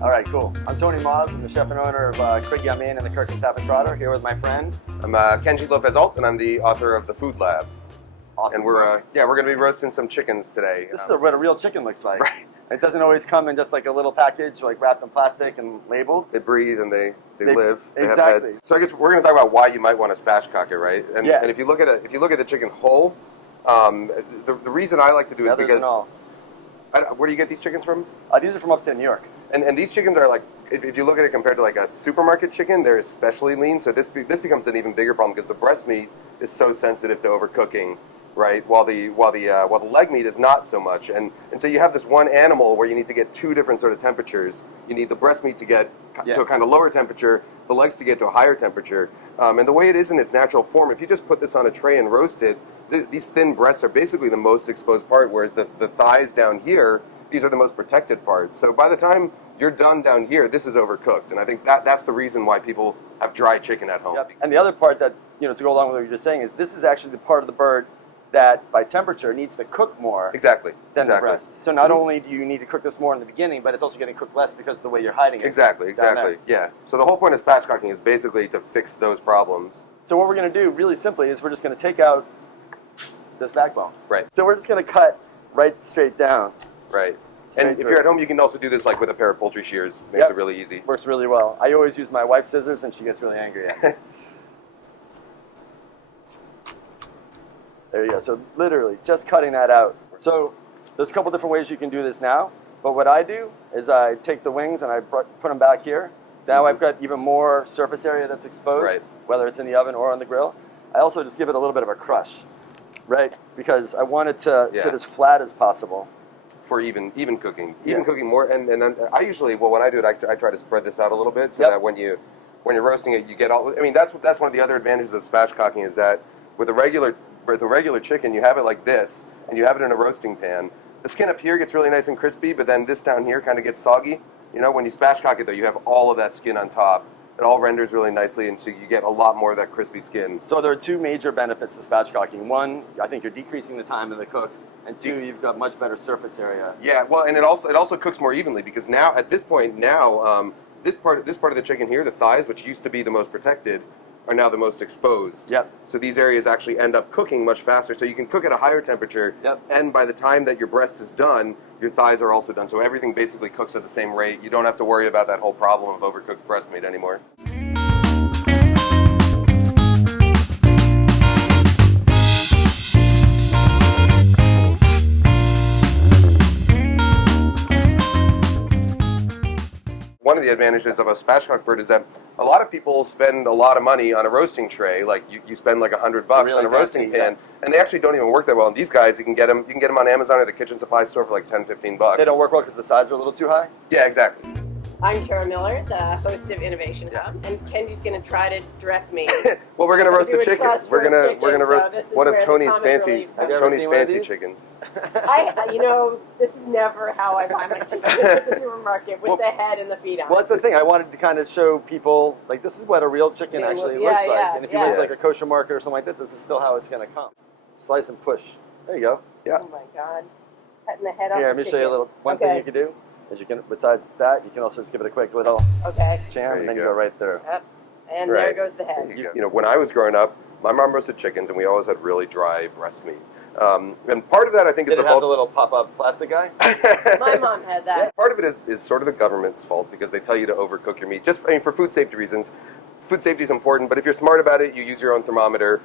All right, cool. I'm Tony Maws. I'm the chef and owner of Craigie-on-Main and the Kirk and Tappan Trotter, here with my friend. I'm Kenji Lopez-Alt, and I'm the author of The Food Lab. Awesome. And we're going to be roasting some chickens today. This is what a real chicken looks like. Right. It doesn't always come in just like a little package, like wrapped in plastic and labeled. They breathe and they live. They exactly. have heads. So I guess we're going to talk about why you might want to spatchcock it, right? And, yeah. And if you look at the chicken whole, the reason I like to do it is because where do you get these chickens from? These are from upstate New York. And these chickens are like, if you look at it compared to like a supermarket chicken, they're especially lean. So this becomes an even bigger problem because the breast meat is so sensitive to overcooking, right? While the leg meat is not so much. And so you have this one animal where you need to get two different sort of temperatures. You need the breast meat to get to a kind of lower temperature, the legs to get to a higher temperature. And the way it is in its natural form, if you just put this on a tray and roast it, these thin breasts are basically the most exposed part, whereas the thighs down here, these are the most protected parts. So by the time you're done down here, this is overcooked. And I think that's the reason why people have dry chicken at home. Yep. And the other part that, to go along with what you're just saying is this is actually the part of the bird that by temperature needs to cook more than the breast. So not only do you need to cook this more in the beginning, but it's also getting cooked less because of the way you're hiding it. Exactly. Yeah. So the whole point of spatchcocking is basically to fix those problems. So what we're going to do really simply is we're just going to take out this backbone. Right. So we're just going to cut right straight down. Right. And if you're at home, you can also do this like with a pair of poultry shears. Makes it really easy. Works really well. I always use my wife's scissors, and she gets really angry at me. There you go. So literally, just cutting that out. So there's a couple different ways you can do this now. But what I do is I take the wings and I put them back here. Now I've got even more surface area that's exposed, whether it's in the oven or on the grill. I also just give it a little bit of a crush, right? Because I want it to sit as flat as possible. For even cooking, cooking more, and then I usually, when I do it, I try to spread this out a little bit so that when you're roasting it, you get all. I mean, that's one of the other advantages of spatchcocking is that with a regular chicken, you have it like this, and you have it in a roasting pan. The skin up here gets really nice and crispy, but then this down here kind of gets soggy. When you spatchcock it, though, you have all of that skin on top. It all renders really nicely, and so you get a lot more of that crispy skin. So there are two major benefits to spatchcocking. One, I think you're decreasing the time of the cook. And two, you've got much better surface area. Yeah, well, and it also cooks more evenly because now at this point this part of the chicken here, the thighs, which used to be the most protected, are now the most exposed. Yep. So these areas actually end up cooking much faster. So you can cook at a higher temperature. Yep. And by the time that your breast is done, your thighs are also done. So everything basically cooks at the same rate. You don't have to worry about that whole problem of overcooked breast meat anymore. One of the advantages of a spatchcock bird is that a lot of people spend a lot of money on a roasting tray. Like you spend like $100 on a roasting pan, and they actually don't even work that well. And these guys, you can get them on Amazon or the kitchen supply store for like $10-15. They don't work well because the sides are a little too high? Yeah, exactly. I'm Kara Miller, the host of Innovation Hub, and Kenji's going to try to direct me. Well, we're going to roast the chicken. We're going to roast one of Tony's fancy chickens. This is never how I buy my chicken at the supermarket with the head and the feet on. Well, that's the thing. I wanted to kind of show people, like, this is what a real chicken actually looks like. And if you went to like a kosher market or something like that, this is still how it's going to come. Slice and push. There you go. Yeah. Oh my God. Cutting the head off. Here, let me show you a little thing you can do. As you can, besides that, you can also just give it a quick little jam, and then you go right through. Yep. And there goes the head. When I was growing up, my mom roasted chickens, and we always had really dry breast meat. And part of that, I think, is the fault. Did it have the little pop-up plastic guy? My mom had that. Yeah, part of it is sort of the government's fault because they tell you to overcook your meat. For food safety reasons. Food safety is important, but if you're smart about it, you use your own thermometer.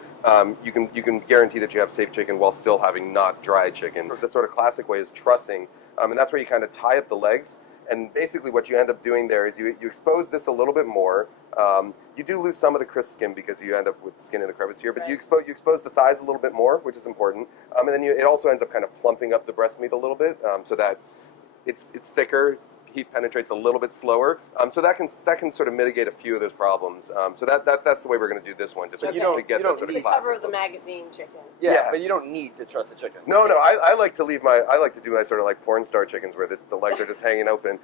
You can guarantee that you have safe chicken while still having not dry chicken. The sort of classic way is trussing, and that's where you kind of tie up the legs. And basically, what you end up doing there is you expose this a little bit more. You do lose some of the crisp skin because you end up with skin in the crevice here, but you expose the thighs a little bit more, which is important. And then it also ends up kind of plumping up the breast meat a little bit, so that it's thicker. Heat penetrates a little bit slower, so that can sort of mitigate a few of those problems. So that's the way we're going to do this one, just to get that sort of classic. The cover of the magazine chicken. Yeah, but you don't need to truss a chicken. No, I like to do my sort of like porn star chickens where the legs are just hanging open.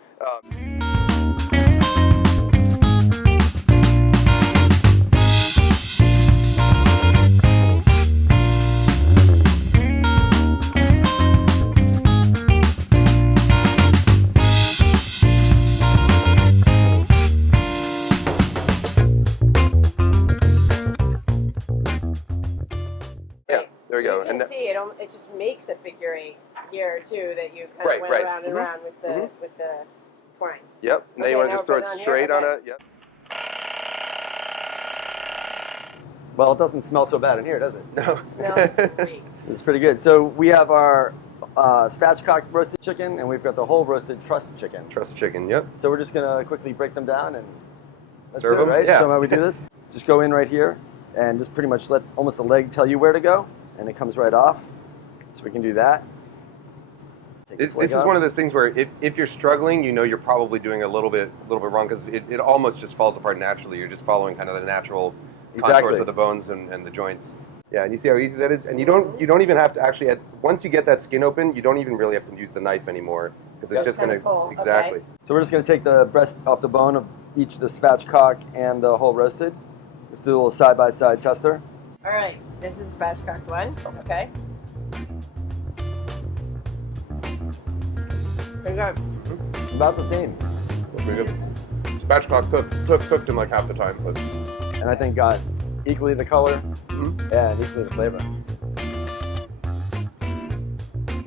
it just makes a figure 8 here too that you kind of Right, went right. around and around with the twine. Yep. Now Okay, you want to now just throw put it it on here? straight on Okay. a. Yep. Well, it doesn't smell so bad in here, does it? No. Smells great. It's pretty good. So we have our spatchcock roasted chicken, and we've got the whole roasted truss chicken. Truss chicken. Yep. So we're just gonna quickly break them down and let's Serve do it, them? right? Yeah. Show them how we do this. Just go in right here and just pretty much let almost the leg tell you where to go, and it comes right off. So we can do that. Take This leg is off. one of those things where if you're struggling, you know you're probably doing a little bit wrong because it almost just falls apart naturally. You're just following kind of the natural contours Exactly. of the bones and the joints. Yeah, and you see how easy that is. And you don't even have to actually once you get that skin open, you don't even really have to use the knife anymore because it's just Just going kinda pull, to exactly. okay. So we're just gonna take the breast off the bone of each the spatchcock and the whole roasted. Let's do a little side-by-side tester. All right, this is spatchcock one. Okay. Pretty good. About the same. Pretty good. Spatchcock cooked in like half the time, but And I think got equally the color Mhm. and equally the flavor.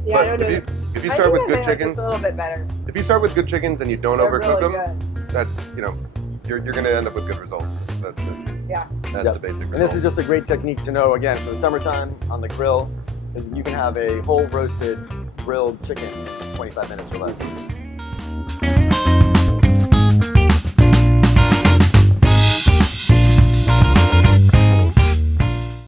Yeah, I but don't know. if you I start think with I good might like chickens, this a little bit better. if you start with good chickens and you don't They're overcook really them, good. that's you're going to end up with good results. That's Yeah. that's Yep. the basic result. And this is just a great technique to know, again, for the summertime on the grill. You can have a whole roasted grilled chicken in 25 minutes or less.